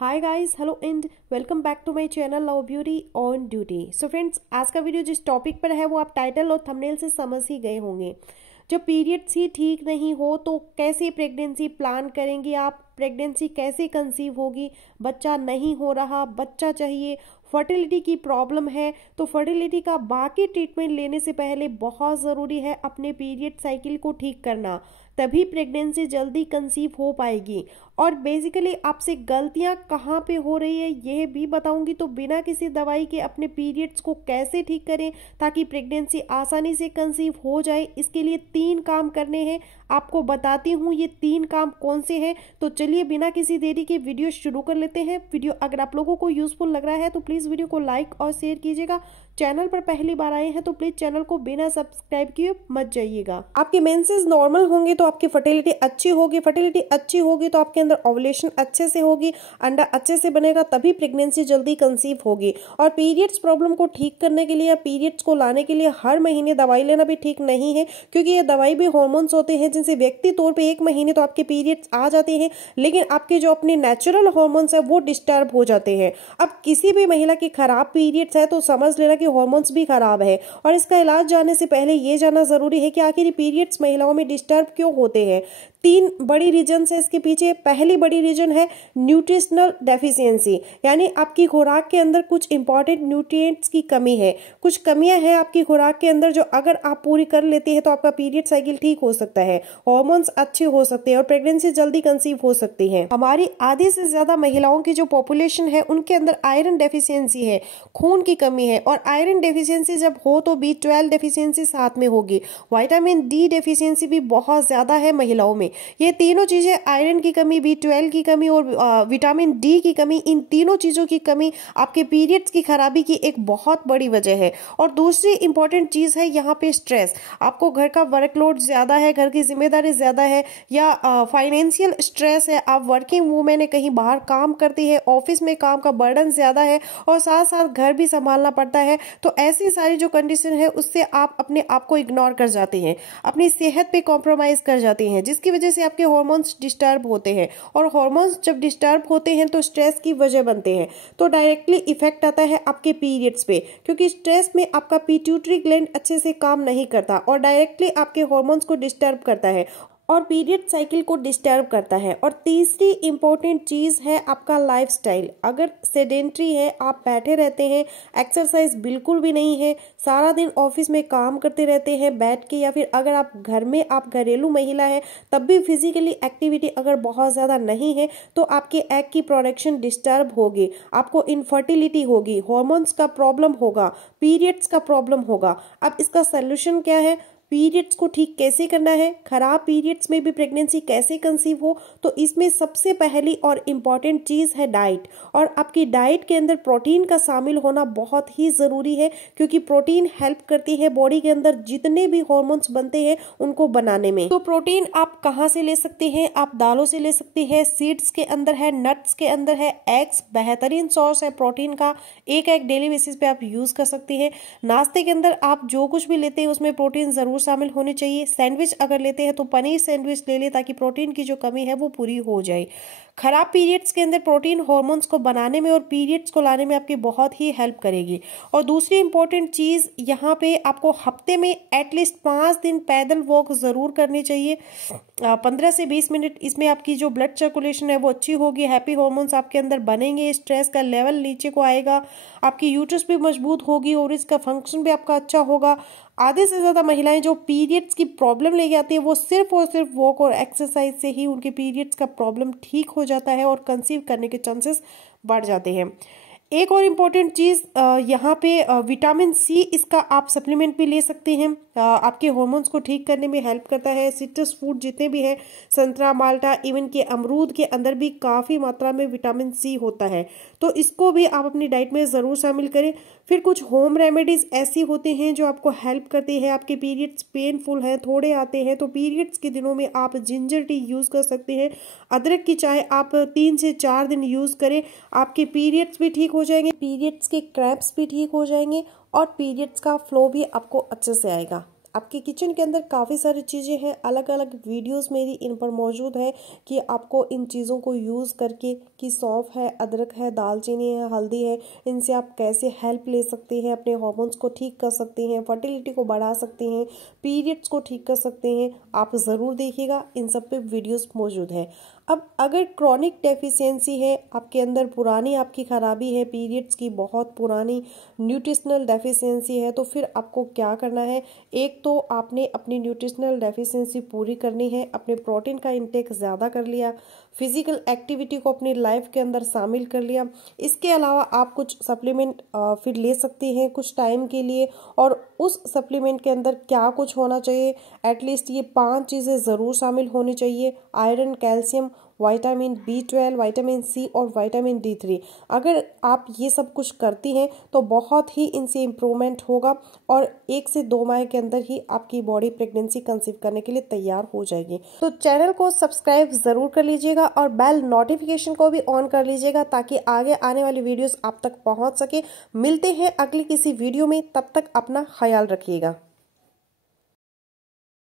Hi guys, hello and welcome back to my channel love beauty on duty. So friends, आज का video जिस topic पर है वो आप टाइटल और थंबनेल से समझ ही गए होंगे। जब पीरियड्स ही ठीक नहीं हो तो कैसे प्रेगनेंसी प्लान करेंगे आप, प्रेगनेंसी कैसे कंसीव होगी, बच्चा नहीं हो रहा, बच्चा चाहिए, फर्टिलिटी की प्रॉब्लम है, तो फर्टिलिटी का बाकी ट्रीटमेंट लेने से पहले बहुत ज़रूरी है अपने पीरियड साइकिल को ठीक करना, तभी प्रेगनेंसी जल्दी कंसीव हो पाएगी। और बेसिकली आपसे गलतियां कहाँ पे हो रही है यह भी बताऊंगी, तो बिना किसी दवाई के अपने पीरियड्स को कैसे ठीक करें ताकि प्रेगनेंसी आसानी से कंसीव हो जाए। इसके लिए 3 काम करने हैं, आपको बताती हूँ ये 3 काम कौन से हैं। तो चलिए बिना किसी देरी के वीडियो शुरू कर लेते हैं। वीडियो अगर आप लोगों को यूजफुल लग रहा है तो प्लीज़ वीडियो को लाइक और शेयर कीजिएगा। चैनल पर पहली बार आए हैं तो प्लीज चैनल को बिना सब्सक्राइब किए मत जाइएगा। आपके मेंसेस नॉर्मल होंगे तो आपकी फर्टिलिटी अच्छी होगी, फर्टिलिटी अच्छी होगी तो आपके अंदर ओवुलेशन अच्छे से होगी, अंडा अच्छे से बनेगा, तभी प्रेगनेंसी जल्दी कंसीव होगी। और पीरियड्स प्रॉब्लम को ठीक करने के लिए या पीरियड्स को लाने के लिए हर महीने दवाई लेना भी ठीक नहीं है, क्योंकि ये दवाई भी हॉर्मोन्स होते हैं जिनसे व्यक्ति तौर पर 1 महीने तो आपके पीरियड्स आ जाते हैं, लेकिन आपके जो अपने नेचुरल हॉर्मोन्स है वो डिस्टर्ब हो जाते हैं। अब किसी भी महिला के खराब पीरियड्स है तो समझ लेना कि हार्मोन्स भी खराब है। और इसका इलाज जानने से पहले ये जानना जरूरी है कि आखिर पीरियड्स महिलाओं में डिस्टर्ब क्यों होते हैं। 3 बड़ी रीजन है इसके पीछे। पहली बड़ी रीजन है न्यूट्रिशनल डेफिशिएंसी, यानी आपकी खुराक के अंदर कुछ इंपॉर्टेंट न्यूट्रिएंट्स की कमी है, कुछ कमियां हैं आपकी खुराक के अंदर जो अगर आप पूरी कर लेते हैं तो आपका पीरियड साइकिल ठीक हो सकता है, हार्मोन्स अच्छे हो सकते हैं और प्रेगनेंसी जल्दी कंसीव हो सकती है। हमारी आधी से ज्यादा महिलाओं की जो पॉपुलेशन है उनके अंदर आयरन डेफिशिएंसी है, खून की कमी है, और आयरन डेफिशिएंसी जब हो तो B12 डेफिशिएंसी साथ में होगी। विटामिन डी डेफिशिएंसी भी बहुत ज्यादा है महिलाओं में। ये तीनों चीजें, आयरन की कमी, B12 की कमी और विटामिन डी की कमी, इन तीनों चीजों की कमी आपके पीरियड्स की खराबी की एक बहुत बड़ी वजह है। और दूसरी इंपॉर्टेंट चीज है यहाँ पे स्ट्रेस। आपको घर का वर्कलोड ज्यादा है, घर की जिम्मेदारी ज्यादा है, या फाइनेंशियल स्ट्रेस है, आप वर्किंग वूमेन है, कहीं बाहर काम करती है, ऑफिस में काम का बर्डन ज्यादा है और साथ साथ घर भी संभालना पड़ता है, तो ऐसी सारी जो कंडीशन है उससे आप अपने आप को इग्नोर कर जाते हैं, अपनी सेहत पे कॉम्प्रोमाइज कर जाते हैं, जिसकी वजह से आपके हार्मोन्स डिस्टर्ब होते हैं। और हार्मोन्स जब डिस्टर्ब होते हैं तो स्ट्रेस की वजह बनते हैं, तो डायरेक्टली इफेक्ट आता है आपके पीरियड्स पे, क्योंकि स्ट्रेस में आपका पिट्यूटरी ग्लैंड अच्छे से काम नहीं करता और डायरेक्टली आपके हार्मोन्स को डिस्टर्ब करता है और पीरियड साइकिल को डिस्टर्ब करता है। और तीसरी इंपॉर्टेंट चीज है आपका लाइफस्टाइल। अगर सेडेंट्री है, आप बैठे रहते हैं, एक्सरसाइज बिल्कुल भी नहीं है, सारा दिन ऑफिस में काम करते रहते हैं बैठ के, या फिर अगर आप घर में आप घरेलू महिला है तब भी फिजिकली एक्टिविटी अगर बहुत ज्यादा नहीं है तो आपके एग की प्रोडक्शन डिस्टर्ब होगी, आपको इनफर्टिलिटी होगी, हॉर्मोन्स का प्रॉब्लम होगा, पीरियड्स का प्रॉब्लम होगा। अब इसका सोल्यूशन क्या है, पीरियड्स को ठीक कैसे करना है, खराब पीरियड्स में भी प्रेगनेंसी कैसे कंसीव हो, तो इसमें सबसे पहली और इम्पॉर्टेंट चीज है डाइट। और आपकी डाइट के अंदर प्रोटीन का शामिल होना बहुत ही जरूरी है, क्योंकि प्रोटीन हेल्प करती है बॉडी के अंदर जितने भी हॉर्मोन्स बनते हैं उनको बनाने में। तो प्रोटीन आप कहाँ से ले सकते हैं, आप दालों से ले सकते हैं, सीड्स के अंदर है, नट्स के अंदर है, एग्स बेहतरीन सोर्स है प्रोटीन का, एक एग डेली बेसिस पे आप यूज कर सकते हैं। नाश्ते के अंदर आप जो कुछ भी लेते हैं उसमें प्रोटीन जरूर शामिल होने चाहिए। सैंडविच अगर लेते हैं तो पनीर सैंडविच ले लें ताकि प्रोटीन की जो कमी है वो पूरी हो जाए। खराब पीरियड्स के अंदर प्रोटीन हार्मोन्स को बनाने में और पीरियड्स को लाने में आपकी बहुत ही हेल्प करेगी। और दूसरी इंपॉर्टेंट चीज यहाँ पे आपको हफ्ते में एटलीस्ट 5 दिन पैदल वॉक जरूर करनी चाहिए, 15 से 20 मिनट। इसमें आपकी जो ब्लड सर्कुलेशन है वो अच्छी होगी, हैप्पी हार्मोन्स आपके अंदर बनेंगे, स्ट्रेस का लेवल नीचे को आएगा, आपकी यूट्रस भी मजबूत होगी और इसका फंक्शन भी आपका अच्छा होगा। आधे से ज्यादा महिलाएं जो पीरियड्स की प्रॉब्लम लेके आती है वो सिर्फ और सिर्फ वॉक और एक्सरसाइज से ही उनके पीरियड्स का प्रॉब्लम ठीक हो जाता है और कंसीव करने के चांसेस बढ़ जाते हैं। एक और इम्पॉर्टेंट चीज़ यहाँ पे विटामिन सी, इसका आप सप्लीमेंट भी ले सकते हैं, आपके हार्मोन्स को ठीक करने में हेल्प करता है। सिट्रस फूड जितने भी हैं, संतरा, माल्टा, इवन के अमरूद के अंदर भी काफ़ी मात्रा में विटामिन सी होता है, तो इसको भी आप अपनी डाइट में ज़रूर शामिल करें। फिर कुछ होम रेमेडीज़ ऐसी होती हैं जो आपको हेल्प करती है, आपके पीरियड्स पेनफुल हैं, थोड़े आते हैं, तो पीरियड्स के दिनों में आप जिंजर टी यूज़ कर सकते हैं। अदरक की चाय आप 3 से 4 दिन यूज़ करें, आपके पीरियड्स भी ठीक हो जाएंगे, पीरियड्स के क्रैम्प्स भी ठीक हो जाएंगे और पीरियड्स का फ्लो भी आपको अच्छे से आएगा। आपके किचन के अंदर काफ़ी सारी चीज़ें हैं, अलग अलग वीडियोस मेरी इन पर मौजूद है कि आपको इन चीज़ों को यूज़ करके, कि सौंफ है, अदरक है, दालचीनी है, हल्दी है, इनसे आप कैसे हेल्प ले सकते हैं, अपने हार्मोन्स को ठीक कर सकते हैं, फर्टिलिटी को बढ़ा सकते हैं, पीरियड्स को ठीक कर सकते हैं। आप ज़रूर देखिएगा, इन सब पे वीडियोस मौजूद है। अब अगर क्रॉनिक डेफिशिएंसी है आपके अंदर, पुरानी आपकी खराबी है पीरियड्स की, बहुत पुरानी न्यूट्रिशनल डेफिशिएंसी है, तो फिर आपको क्या करना है। एक तो आपने अपनी न्यूट्रिशनल डेफिशिएंसी पूरी करनी है, अपने प्रोटीन का इंटेक ज़्यादा कर लिया, फिजिकल एक्टिविटी को अपनी लाइफ के अंदर शामिल कर लिया। इसके अलावा आप कुछ सप्लीमेंट फिर ले सकते हैं कुछ टाइम के लिए, और उस सप्लीमेंट के अंदर क्या कुछ होना चाहिए, एटलीस्ट ये 5 चीज़ें ज़रूर शामिल होनी चाहिए। Iron, calcium, vitamin B12, vitamin C और विटामिन D3। अगर आप ये सब कुछ करती हैं तो बहुत ही इनसे इम्प्रूवमेंट होगा, और 1 से 2 माह के अंदर ही आपकी बॉडी प्रेगनेंसी कंसीव करने के लिए तैयार हो जाएगी। तो चैनल को सब्सक्राइब ज़रूर कर लीजिएगा और बेल नोटिफिकेशन को भी ऑन कर लीजिएगा, ताकि आगे आने वाली वीडियोस आप तक पहुंच सके। मिलते हैं अगली किसी वीडियो में, तब तक अपना ख्याल रखिएगा।